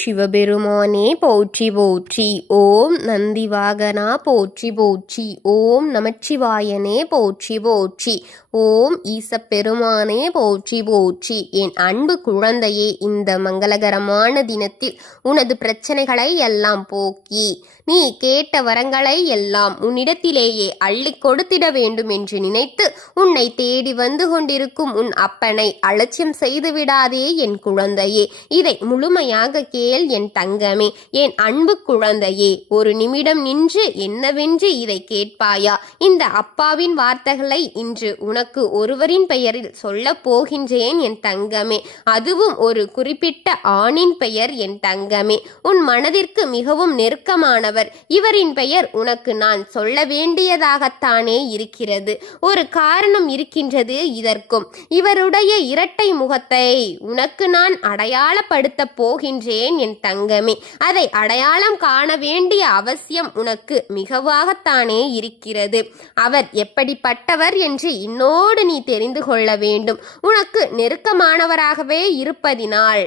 சிவபெருமானே போற்றி போற்றி. ஓம் நந்திவாகனா போற்றி போற்றி. ஓம் நமச்சிவாயனே போற்றி போற்றி. ஓம் ஈசப்பெருமானே போற்றி போற்றி. என் அன்பு குழந்தையே, இந்த மங்களகரமான தினத்தில் உனது பிரச்சனைகளை எல்லாம் போக்கி நீ கேட்ட வரங்களை எல்லாம் உன்னிடத்திலேயே அள்ளி கொடுத்திட வேண்டும் என்று நினைத்து உன்னை தேடி வந்து கொண்டிருக்கும் உன் அப்பனை அலட்சியம் செய்து விடாதே என் குழந்தையே. இதை முழுமையாக கேள் என் தங்கமே, என் அன்பு குழந்தையே. ஒரு நிமிடம் நின்று என்னவென்று இதை கேட்பாயா? இந்த அப்பாவின் வார்த்தைகளை இன்று உனக்கு ஒருவரின் பெயரில் சொல்ல போகின்றேன் என் தங்கமே. அதுவும் ஒரு குறிப்பிட்ட ஆணின் பெயர் என் தங்கமே. உன் மனதிற்கு மிகவும் நெருக்கமானவர். இவரின் பெயர் உனக்கு நான் சொல்ல வேண்டியதாகத்தானே இருக்கிறது. ஒரு காரணம் இருக்கின்றது இதற்கும். இவருடைய இரட்டை முகத்தை உனக்கு நான் அடையாளப்படுத்த போகின்றேன் என் தங்கமே. அதை அடையாளம் காண வேண்டிய அவசியம் உனக்கு மிகவாகத்தானே இருக்கிறது. அவர் எப்படிப்பட்டவர் என்று இன்னோடு நீ தெரிந்து கொள்ள வேண்டும். உனக்கு நெருக்கமானவராகவே இருப்பதினால்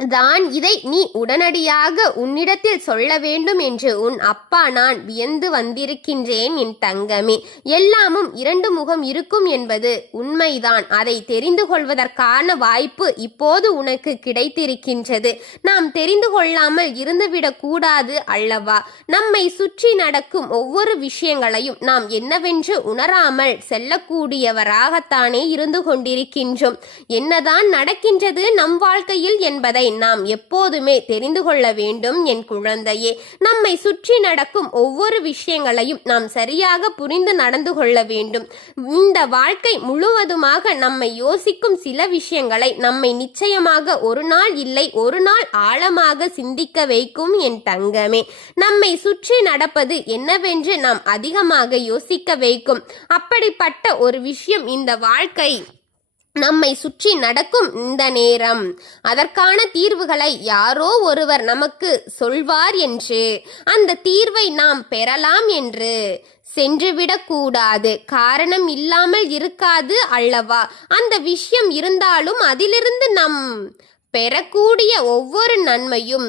தான் இதை நீ உடனடியாக உன்னிடத்தில் சொல்ல வேண்டும் என்று உன் அப்பா நான் வியந்து வந்திருக்கின்றேன் என் தங்கமே. எல்லாமும் இரண்டு முகம் இருக்கும் என்பது உண்மைதான். அதை தெரிந்து கொள்வதற்கான வாய்ப்பு இப்போது உனக்கு கிடைத்திருக்கின்றது. நாம் தெரிந்து கொள்ளாமல் இருந்துவிடக் கூடாது அல்லவா? நம்மை சுற்றி நடக்கும் ஒவ்வொரு விஷயங்களையும் நாம் என்னவென்று உணராமல் செல்லக்கூடியவராகத்தானே இருந்து கொண்டிருக்கின்றோம். என்னதான் நடக்கின்றது நம் வாழ்க்கையில் என்பதை நாம் எப்போதுமே தெரிந்து கொள்ள வேண்டும் என் குழந்தையே. நம்மை சுற்றி நடக்கும் ஒவ்வொரு விஷயங்களையும் நாம் சரியாக புரிந்து நடந்து கொள்ள வேண்டும். இந்த வாழ்க்கை முழுவதுமாக நம்மை யோசிக்கும் சில விஷயங்களை நம்மை நிச்சயமாக ஒரு நாள் இல்லை ஒரு நாள் ஆழமாக சிந்திக்க வைக்கும் என் தங்கமே. நம்மை சுற்றி நடப்பது என்னவென்று நாம் அதிகமாக யோசிக்க வைக்கும். அப்படிப்பட்ட ஒரு விஷயம் இந்த வாழ்க்கை நம்மை சுற்றி நடக்கும் இந்த நேரம். அதற்கான தீர்வுகளை யாரோ ஒருவர் நமக்கு சொல்வார் என்று அந்த தீர்வை நாம் பெறலாம் என்று சென்றுவிடக்கூடாது. காரணம் இல்லாமல் இருக்காது அல்லவா? அந்த விஷயம் இருந்தாலும் அதிலிருந்து நம் பெறக்கூடிய ஒவ்வொரு நன்மையும்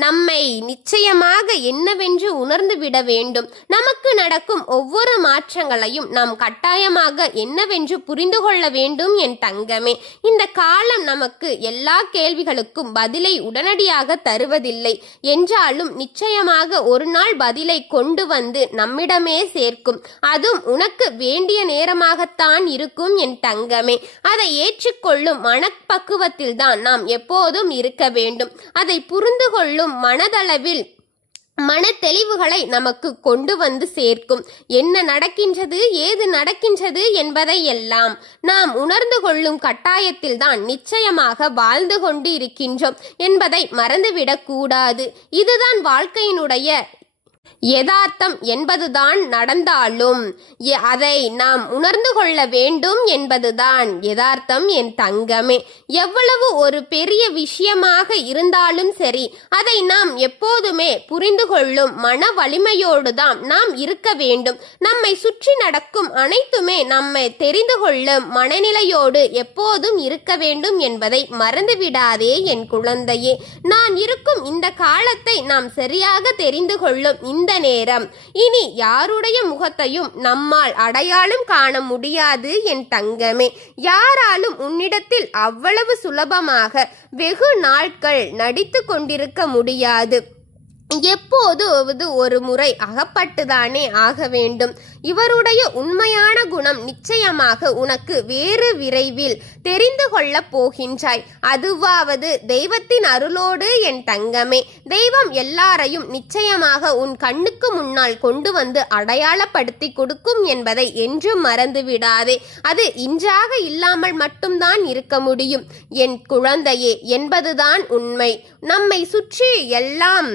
நம்மை நிச்சயமாக என்னவென்று உணர்ந்து விட வேண்டும். நமக்கு நடக்கும் ஒவ்வொரு மாற்றங்களையும் நாம் கட்டாயமாக என்னவென்று புரிந்து கொள்ள வேண்டும் என் தங்கமே. இந்த காலம் நமக்கு எல்லா கேள்விகளுக்கும் பதிலை உடனடியாக தருவதில்லை என்றாலும் நிச்சயமாக ஒரு நாள் பதிலை கொண்டு வந்து நம்மிடமே சேர்க்கும். அதுவும் உனக்கு வேண்டிய நேரமாகத்தான் இருக்கும் என் தங்கமே. அதை ஏற்றுக்கொள்ளும் மனப்பக்குவத்தில் தான் நாம் எப்போதும் இருக்க வேண்டும். அதை புரிந்து கொள்ளும் மனதளவில் மன தெளிவுகளை நமக்கு கொண்டு வந்து சேர்க்கும். என்ன நடக்கின்றது ஏது நடக்கின்றது என்பதை எல்லாம் நாம் உணர்ந்து கொள்ளும் கட்டாயத்தில் தான் நிச்சயமாக வாழ்ந்து கொண்டு இருக்கின்றோம் என்பதை மறந்துவிடக் கூடாது. இதுதான் வாழ்க்கையினுடைய யதார்த்தம் என்பதுதான். நடந்தாலும் அதை நாம் உணர்ந்து கொள்ள வேண்டும் என்பதுதான் யதார்த்தம் என் தங்கமே. எவ்வளவு ஒரு பெரிய விஷயமாக இருந்தாலும் சரி, அதை நாம் எப்போதுமே புரிந்து கொள்ளும் மன வலிமையோடு தான் நாம் இருக்க வேண்டும். நம்மை சுற்றி நடக்கும் அனைத்துமே நம்மை தெரிந்து கொள்ளும் மனநிலையோடு எப்போதும் இருக்க வேண்டும் என்பதை மறந்துவிடாதே என் குழந்தையே. நான் இருக்கும் இந்த காலத்தை நாம் சரியாக தெரிந்து கொள்ளும் இந்த நேரம் இனி யாருடைய முகத்தையும் நம்மால் அடையாளம் காண முடியாது என் தங்கமே. யாராலும் உன்னிடத்தில் அவ்வளவு சுலபமாக வெகு நாட்கள் நடித்து கொண்டிருக்க முடியாது. எப்போது ஒரு முறை அகப்பட்டுதானே ஆக வேண்டும். இவருடைய உண்மையான குணம் நிச்சயமாக உனக்கு வேறு விரைவில் தெரிந்து கொள்ளப் போகின்றாய். அதுவாவது தெய்வத்தின் அருளோடு என் தங்கமே. தெய்வம் எல்லாரையும் நிச்சயமாக உன் கண்ணுக்கு முன்னால் கொண்டு வந்து அடையாளப்படுத்தி கொடுக்கும் என்பதை என்றும் மறந்து விடாதே. அது இன்றாக இல்லாமல் மட்டும்தான் இருக்க முடியும் என் குழந்தையே என்பதுதான் உண்மை. நம்மை சுற்றி எல்லாம்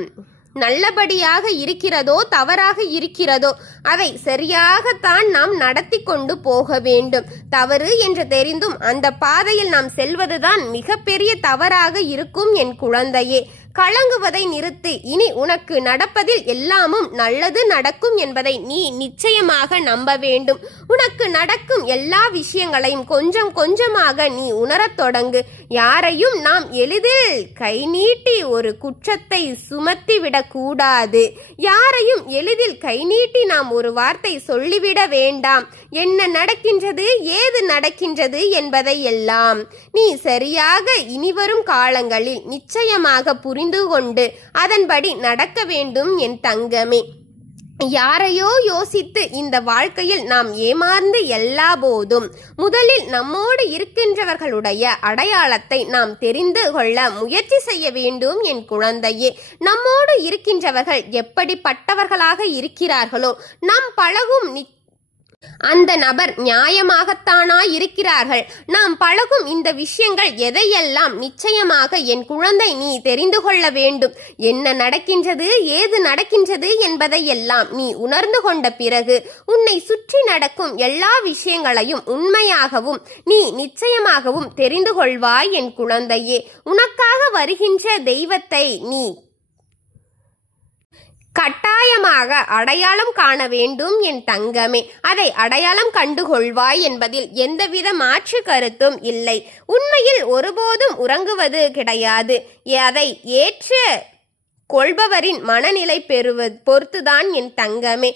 நல்லபடியாக இருக்கிறதோ தவறாக இருக்கிறதோ அதை சரியாகத்தான் நாம் நடத்தி கொண்டு போக வேண்டும். தவறு என்று தெரிந்தும் அந்த பாதையில் நாம் செல்வதுதான் மிகப்பெரிய தவறாக இருக்கும் என் குழந்தையே. கலங்குவதை நிறுத்து. இனி உனக்கு நடப்பதில் எல்லாமும் நல்லது நடக்கும் என்பதை நீ நிச்சயமாக நம்ப வேண்டும். உனக்கு நடக்கும் எல்லா விஷயங்களையும் கொஞ்சம் கொஞ்சமாக நீ உணரத் தொடங்கு. யாரையும் நாம் எளிதில் கை நீட்டி ஒரு குற்றத்தை சுமத்தி விடக்கூடாது. யாரையும் எளிதில் கை நீட்டி நாம் ஒரு வார்த்தை சொல்லிவிட வேண்டாம். என்ன நடக்கின்றது, ஏது நடக்கின்றது என்பதை எல்லாம் நீ சரியாக இனிவரும் காலங்களில் நிச்சயமாக புரிந்து கொண்டு அதன்படி நடக்க வேண்டும் என் தங்கமே. யாரையோ யோசித்து இந்த வாழ்க்கையில் நாம் ஏமாந்து எல்லா போதும் முதலில் நம்மோடு இருக்கின்றவர்களுடைய அடையாளத்தை நாம் தெரிந்து கொள்ள முயற்சி செய்ய வேண்டும் என் குழந்தையே. நம்மோடு இருக்கின்றவர்கள் எப்படிப்பட்டவர்களாக இருக்கிறார்களோ, நாம் பழகும் அந்த நபர் நியாயமாகத்தானா இருக்கிறார்கள், நாம் பழகும் இந்த விஷயங்கள் எதையெல்லாம் நிச்சயமாக என் குழந்தை நீ தெரிந்து கொள்ள வேண்டும். என்ன நடக்கின்றது, ஏது நடக்கின்றது என்பதையெல்லாம் நீ உணர்ந்து கொண்ட பிறகு உன்னை சுற்றி நடக்கும் எல்லா விஷயங்களையும் உண்மையாகவும் நீ நிச்சயமாகவும் தெரிந்து கொள்வாய் என் குழந்தையே. உனக்காக வருகின்ற தெய்வத்தை நீ கட்டாயமாக அடையாளம் காண வேண்டும் என் தங்கமே. அதை அடையாளம் கண்டுகொள்வாய் என்பதில் எந்தவித மாற்று கருத்தும் இல்லை. உண்மையில் ஒருபோதும் உறங்குவது கிடையாது. அதை ஏற்று கொள்பவரின் மனநிலை பொறுத்துதான் என் தங்கமே.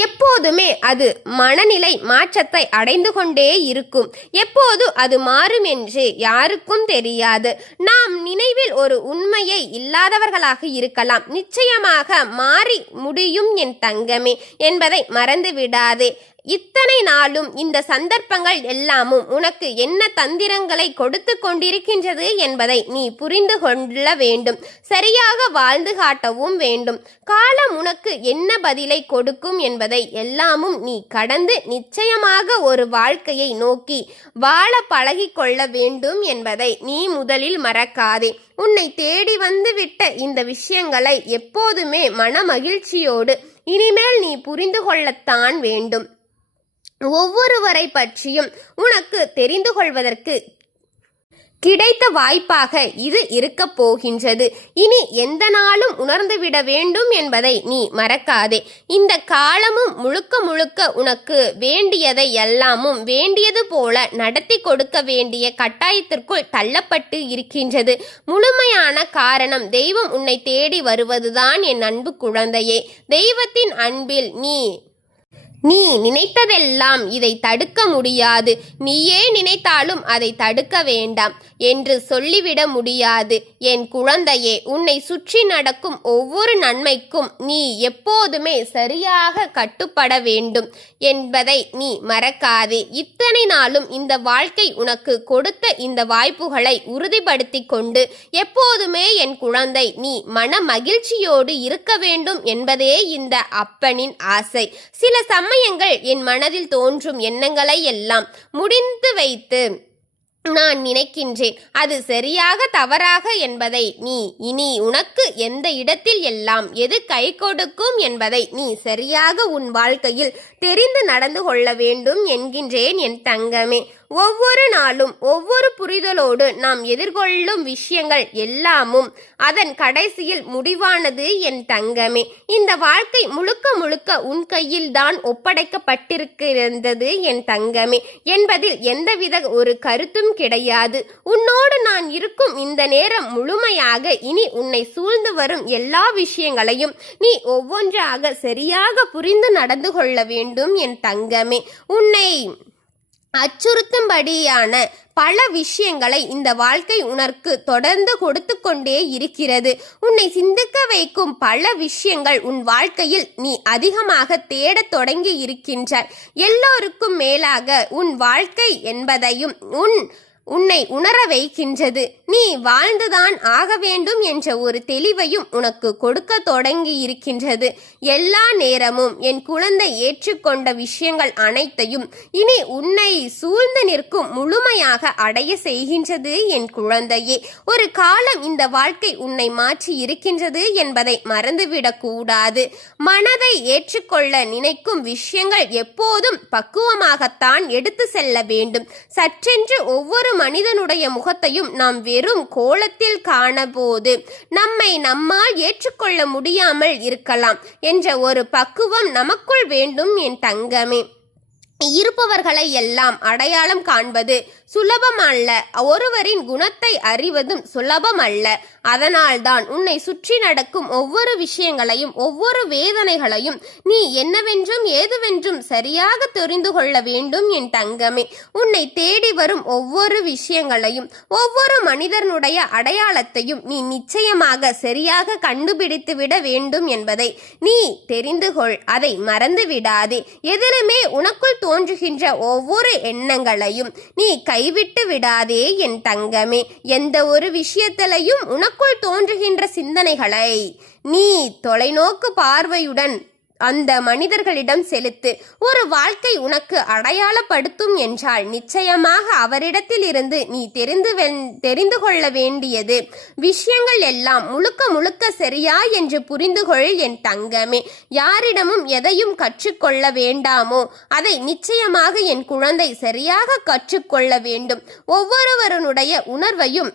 எப்போதுமே அது மனநிலை மாற்றத்தை அடைந்து கொண்டே இருக்கும். எப்போது அது மாறும் என்று யாருக்கும் தெரியாது. நாம் நினைவில் ஒரு உண்மையை இல்லாதவர்களாக இருக்கலாம், நிச்சயமாக மாறி முடியும் என் தங்கமே என்பதை மறந்து விடாதே. இத்தனை நாளும் இந்த சந்தர்ப்பங்கள் எல்லாமும் உனக்கு என்ன தந்திரங்களை கொடுத்து கொண்டிருக்கின்றது என்பதை நீ புரிந்து கொள்ள வேண்டும். சரியாக வாழ்ந்து காட்டவும் வேண்டும். காலம் உனக்கு என்ன பதிலை கொடுக்கும் என்பதை எல்லாமும் நீ கடந்து நிச்சயமாக ஒரு வாழ்க்கையை நோக்கி வாழ பழகி கொள்ள வேண்டும் என்பதை நீ முதலில் மறக்காதே. உன்னை தேடி வந்து விட்ட இந்த விஷயங்களை எப்போதுமே மன மகிழ்ச்சியோடு இனிமேல் நீ புரிந்து கொள்ளத்தான் வேண்டும். ஒவ்வொருவரை பற்றியும் உனக்கு தெரிந்து கொள்வதற்கு கிடைத்த வாய்ப்பாக இது இருக்க போகின்றது. இனி எந்த நாளும் உணர்ந்துவிட வேண்டும் என்பதை நீ மறக்காதே. இந்த காலமும் முழுக்க முழுக்க உனக்கு வேண்டியதை எல்லாமும் வேண்டியது போல நடத்தி கொடுக்க வேண்டிய கட்டாயத்திற்குள் தள்ளப்பட்டு இருக்கின்றது. முழுமையான காரணம் தெய்வம் உன்னை தேடி வருவதுதான் என் அன்பு குழந்தையே. தெய்வத்தின் அன்பில் நீ நினைத்ததெல்லாம் இதை தடுக்க முடியாது, நீயே நினைத்தாலும் அதை தடுக்க வேண்டாம் என்று சொல்லிவிட முடியாது என் குழந்தையே. உன்னை சுற்றி நடக்கும் ஒவ்வொரு நன்மைக்கும் நீ எப்போதுமே சரியாக கட்டுப்பட வேண்டும் என்பதை நீ மறக்காதே. இத்தனை நாளும் இந்த வாழ்க்கை உனக்கு கொடுத்த இந்த வாய்ப்புகளை உறுதிப்படுத்தி கொண்டு எப்போதுமே என் குழந்தை நீ மன மகிழ்ச்சியோடு இருக்க வேண்டும் என்பதே இந்த அப்பனின் ஆசை. சில சமயங்கள் என் மனதில் தோன்றும் எண்ணங்களை எல்லாம் முடிந்து வைத்து நான் நினைக்கின்றேன். அது சரியாக தவறாக என்பதை நீ இனி உனக்கு எந்த இடத்தில் எல்லாம் எது கை கொடுக்கும் என்பதை நீ சரியாக உன் வாழ்க்கையில் தெரிந்து நடந்து கொள்ள வேண்டும் என்கின்றேன் என் தங்கமே. ஒவ்வொரு நாளும் ஒவ்வொரு புரிதலோடு நாம் எதிர்கொள்ளும் விஷயங்கள் எல்லாமும் அதன் கடைசியில் முடிவானது என் தங்கமே. இந்த வாழ்க்கை முழுக்க முழுக்க உன் கையில் தான் ஒப்படைக்கப்பட்டிருக்கிறது என் தங்கமே என்பதில் எந்தவித ஒரு கருத்தும் கிடையாது. உன்னோடு நான் இருக்கும் இந்த நேரம் முழுமையாக இனி உன்னை சூழ்ந்து வரும் எல்லா விஷயங்களையும் நீ ஒவ்வொன்றாக சரியாக புரிந்து நடந்து கொள்ள வேண்டும் என் தங்கமே. உன்னை அச்சுறுத்தும்படியான பல விஷயங்களை இந்த வாழ்க்கை உனக்கு தொடர்ந்து கொடுத்து கொண்டே இருக்கிறது. உன்னை சிந்திக்க வைக்கும் பல விஷயங்கள் உன் வாழ்க்கையில் நீ அதிகமாக தேடத் தொடங்கி இருக்கின்றாய். எல்லோருக்கும் மேலாக உன் வாழ்க்கை என்பதையும் உன்னை உணர வைக்கின்றது. நீ வாழ்ந்துதான் ஆக வேண்டும் என்ற ஒரு தெளிவையும் உனக்கு கொடுக்க தொடங்கி இருக்கின்றது. எல்லா நேரமும் என் குழந்தை ஏற்றுக்கொண்ட விஷயங்கள் அனைத்தையும் இனி உன்னை சூழ்ந்து நிற்கும் முழுமையாக அடைய செய்கின்றது என் குழந்தையே. ஒரு காலம் இந்த வாழ்க்கை உன்னை மாற்றி இருக்கின்றது என்பதை மறந்துவிடக் கூடாது. மனதை ஏற்றுக்கொள்ள நினைக்கும் விஷயங்கள் எப்போதும் பக்குவமாகத்தான் எடுத்து செல்ல வேண்டும். சற்றென்று ஒவ்வொரு மனிதனுடைய முகத்தையும் நாம் வெறும் கோலத்தில் காணபோது நம்மை நம்மால் ஏற்றுக்கொள்ள முடியாமல் இருக்கலாம் என்ற ஒரு பக்குவம் நமக்குள் வேண்டும் என் தங்கமே. இருப்பவர்களை எல்லாம் அடையாளம் காண்பது சுலபம் அல்ல. ஒருவரின் குணத்தை அறிவதும் சுலபம் அல்ல. அதனால்தான் உன்னை சுற்றி நடக்கும் ஒவ்வொரு விஷயங்களையும் ஒவ்வொரு வேதனைகளையும் நீ என்னவென்றும் ஏதுவென்றும் சரியாக தெரிந்து கொள்ள வேண்டும் என் தங்கமே. உன்னை தேடி வரும் ஒவ்வொரு விஷயங்களையும் ஒவ்வொரு மனிதனுடைய அடையாளத்தையும் நீ நிச்சயமாக சரியாக கண்டுபிடித்து விட வேண்டும் என்பதை நீ தெரிந்து கொள். அதை மறந்து விடாதே. எதிலுமே உனக்குள் தோன்றுகின்ற ஒவ்வொரு எண்ணங்களையும் நீ கைவிட்டு விடாதே என் தங்கமே. எந்த ஒரு விஷயத்திலையும் உனக்குள் தோன்றுகின்ற சிந்தனைகளை நீ தொலைநோக்கு பார்வையுடன் அந்த மனிதர்களிடம் செலுத்து. ஒரு வாழ்க்கை உனக்கு அடையாளப்படுத்தும் என்றால் நிச்சயமாக அவரிடத்தில் இருந்து நீ தெரிந்து கொள்ள வேண்டியது விஷயங்கள் எல்லாம் முழுக்க முழுக்க சரியா என்று புரிந்து கொள் என் தங்கமே. யாரிடமும் எதையும் கற்றுக்கொள்ள வேண்டாமோ அதை நிச்சயமாக என் குழந்தை சரியாக கற்றுக்கொள்ள வேண்டும். ஒவ்வொருவருடைய உணர்வையும்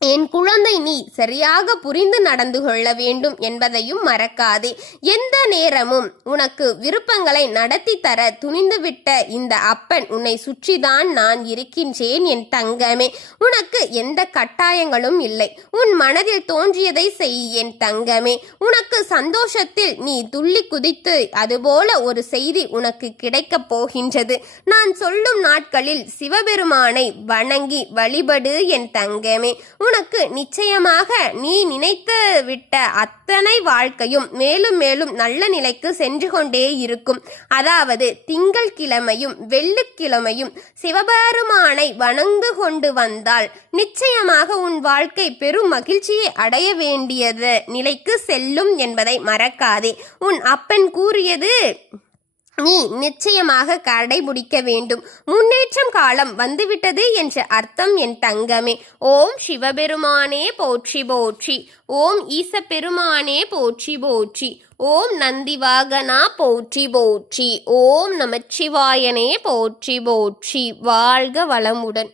என் குழந்தை நீ சரியாக புரிந்து நடந்து கொள்ள வேண்டும் என்பதையும் மறக்காதே. எந்த நேரமும் உனக்கு விருப்பங்களை நடத்தி தர துணிந்துவிட்ட இந்த அப்பன் உன்னை சுற்றிதான் நான் இருக்கின்றேன் என் தங்கமே. உனக்கு எந்த கட்டாயங்களும் இல்லை. உன் மனதில் தோன்றியதை செய் என் தங்கமே. உனக்கு சந்தோஷத்தில் நீ துள்ளி குதித்து அதுபோல ஒரு செய்தி உனக்கு கிடைக்கப் போகின்றது. நான் சொல்லும் நாட்களில் சிவபெருமானை வணங்கி வழிபடு என் தங்கமே. உனக்கு நிச்சயமாக நீ நினைத்து விட்ட அத்தனை வாழ்க்கையும் மேலும் மேலும் நல்ல நிலைக்கு சென்று கொண்டே இருக்கும். அதாவது திங்கட்கிழமையும் வெள்ளிக்கிழமையும் சிவபெருமானை வணங்கு கொண்டு வந்தால் நிச்சயமாக உன் வாழ்க்கை பெரும் மகிழ்ச்சியை அடைய வேண்டியது நிலைக்கு செல்லும் என்பதை மறக்காதே. உன் அப்பன் கூறியது நீ நிச்சயமாக கடைபிடிக்க வேண்டும். முன்னேற்றம் காலம் வந்துவிட்டது என்ற அர்த்தம் என் தங்கமே. ஓம் சிவபெருமானே போற்றி போற்றி. ஓம் ஈசப்பெருமானே போற்றி போற்றி. ஓம் நந்திவாகனா போற்றி போற்றி. ஓம் நமச்சிவாயனே போற்றி போற்றி. வாழ்க வளமுடன்.